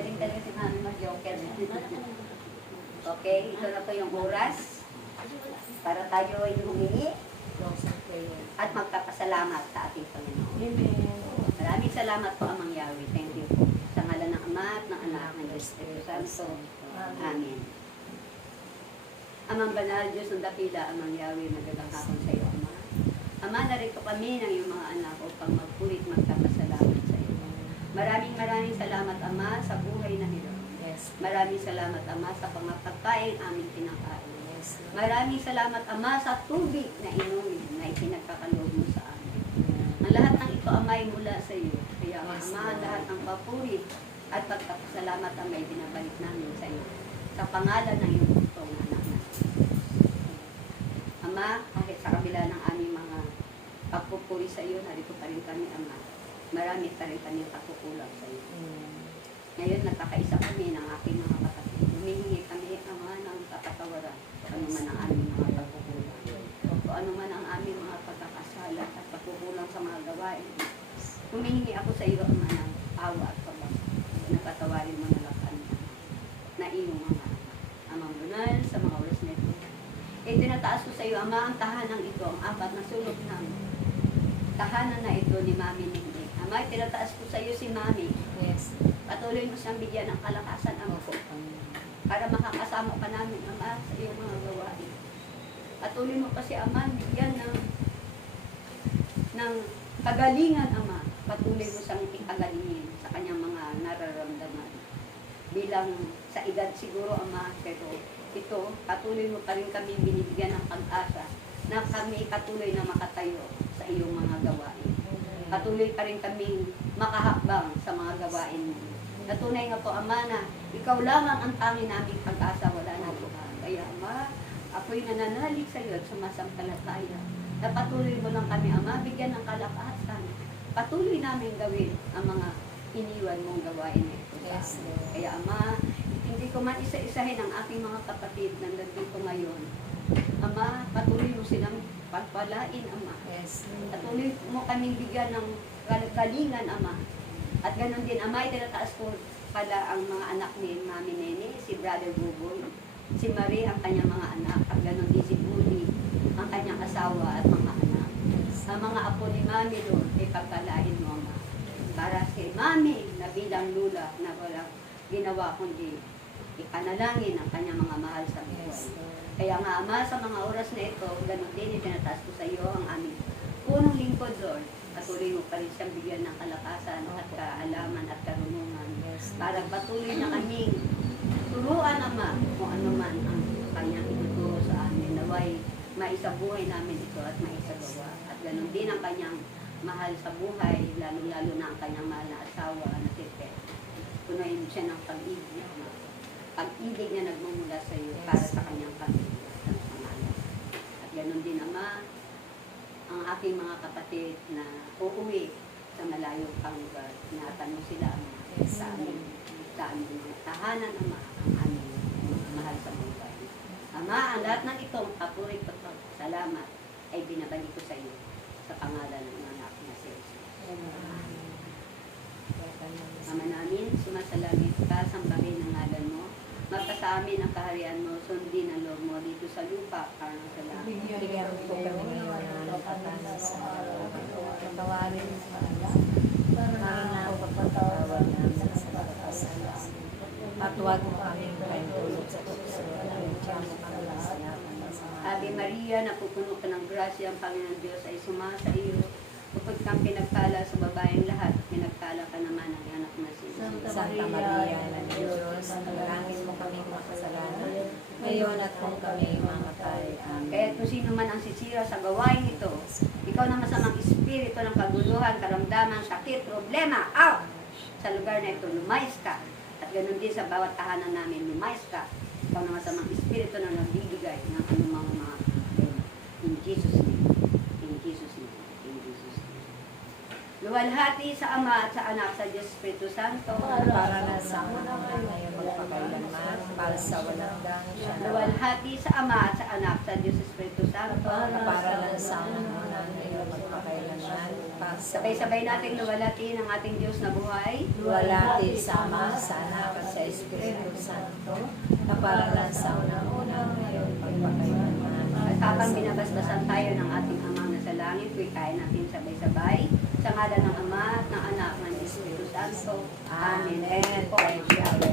Galing-galing si Mami mag-joker. Okay, ito na po yung oras para tayo ay humingi at magpapasalamat sa ating Panginoon. Amen. Maraming salamat po, Amang Yahweh. Thank you po. Sa ngalan ng Ama at ng Anak ng Espiritu Santo. Amen. Amang banal, Diyos ng dakila, Amang Yahweh, magandang hapon sa iyo, Ama. Ama, narito kami ng iyong mga anak upang magpulit magpapasalamat sa iyo. Maraming salamat, Ama, sa buhay na ito. Yes. Maraming salamat, Ama, sa pagpapakain aming kinakain. Yes. Maraming salamat, Ama, sa tubig na inumin na ipinagkakaloob mo sa amin. Ang lahat ng ito, Ama, ay mula sa iyo. Kaya, Ama, ang lahat ng papuri at pagpapasalamat, Ama, ay binabalik namin sa iyo. Sa pangalan ng iyong butong anak na. Ama, kahit sa kabila ng aming mga pagpupuri sa iyo, narito pa rin kami, Ama. Marami pa rin kami pagkukulang sa iyo. Ngayon, nagkakaisa kami ng aking mga kapatid. Humihingi kami, Ama, ng kapatawaran. Kung ano man ang aming mga pagkukulang. Kung ano man ang aming mga pagkakasala at pagkukulang sa mga gawain. Humihingi ako sa iyo, Ama, ng awa at pabag. Napatawarin mo na lang kami na iyong mga Amang Bunal sa mga oras na ito. Tinataas ko sa iyo, Ama, ang tahanang ito, ang apat na sulok ng tahanan na ito ni Mami Ningning. Ama, tinataas ko sa iyo si Mami. Yes. Patuloy mo siyang bigyan ng kalakasan, Ama, para makakasama pa namin, Ama, sa iyong mga gawain. Patuloy mo pa si Ama, bigyan ng kagalingan, Ama. Patuloy mo siyang ikagalingin sa kanyang mga nararamdaman. Bilang sa edad siguro, Ama, pero ito, patuloy mo pa rin kami binibigyan ng pag-asa na kami patuloy na makatayo sa iyong mga gawain. Patuloy pa rin kami makahakbang sa mga gawain mo. Natunay nga po, Ama, na ikaw lamang ang tanging naming pag-asa, wala na iba. Kaya, Ama, ako'y nananalig sa iyo at sumasampalataya. Na patuloy mo lang kami, Ama, bigyan ng kalakasan. Patuloy namin gawin ang mga iniwan mong gawain ito. Yes, Lord. Kaya, Ama, hindi ko man isa-isahin ang aking mga kapatid na nandito ngayon. Ama, patuloy mo silang pagpalain, Ama. Yes. Patuloy mo kaming bigyan ng galingan, Ama. At ganoon din, Ama, itinataas ko pala ang mga anak ni Mami Nene, si Brother Buboy, si Marie, ang kanyang mga anak, at ganoon din si Budi, ang kanyang asawa at mga anak. Ang mga apo ni Mami doon, ay pagpalain mo, Ama. Para si Mami, na bilang lula, na walang ginawa kundi ipanalangin ang kanyang mga mahal sa buhay. Yes, Lord. Kaya nga, Ama, sa mga oras na ito, ganoon din, itinataas ko sa iyo ang aming punong lingkod, Lord. Patuloy mo pa rin siyang bigyan ng kalakasan at kaalaman at karunungan. Yes, Para patuloy na kaming turuan, Ama, kung ano man ang kanyang ituturo sa amin. Naway, maisabuhay namin ito at maisagawa. At ganoon din ang kanyang mahal sa buhay, lalo-lalo na ang kanyang mahal na asawa na si Pet. Punuin siya ng pag-ibig, Ama. Pag-ibig na nagmumula sa iyo para sa kanyang pamilya at pangalan. At ganoon din, Ama, ang aking mga kapatid na uuwi sa malayo pang lugar. Ingatan mo sila, Ama, sa aming tahanan, Ama, ang aming mahal sa buhay. Ama, ang lahat ng itong papurit at salamat ay binabalik ko sa iyo sa pangalan ng anak na si Jesus. Ama namin, sumasalangit ka, sambahin ang ngalan mo. Magpasa amin ang kaharian mo, sundin ang loob mo dito sa lupa, parang sa langit. Bigyan mo po kami ngayon ng patanan sa araw. Patawarin mo sa alam. Para pagpatawad namin sa pagkakasala. At huwag mo kami kaintulog sa pagkasunod. Diyan mo kami nasayatan ng sama. Ave Maria, napupuno ka ng grasya, ang Panginoon Diyos ay sumasa iyo. Kapag kang pinagpala sa babaeng lahat, pinagpala ka naman ang anak na si Jesus. Santa Maria, ng Diyos, panalangin mo kami makasalanan. Ngayon at kung kami mamatay. Amen. Kaya kung sino man ang sisira sa gawain ito, ikaw na masamang espiritu ng kaguluhan, karamdaman, sakit, problema, out! Sa lugar na ito, lumayas ka. At ganoon din sa bawat tahanan namin, lumayas ka. Ikaw na masamang espiritu na nagbibigay ng anumang mga problema. In Jesus' name. In Jesus' name. In Jesus' name. Luwalhati sa Ama at sa Anak sa Diyos Espiritu Santo. Para na sa mga ngayon magpakailanman, para sa walang hanggan siya. Luwalhati sa Ama at sa Anak sa Diyos Espiritu Santo. Para na sa mga ngayon magpakailanman. magpakailanman. Sabay-sabay nating luwalhati ng ating Diyos na buhay. Luwalhati sa Ama, sa Anak, at sa Espiritu Santo, na para lang sa unang-unang ngayon, magpakailanman. At habang binabasbasan tayo ng ating Ama na sa langit, wikain natin sabay-sabay. Sa ngalan ng Ama at ng Anak ng Espiritu Santo. Amen. Thank you po.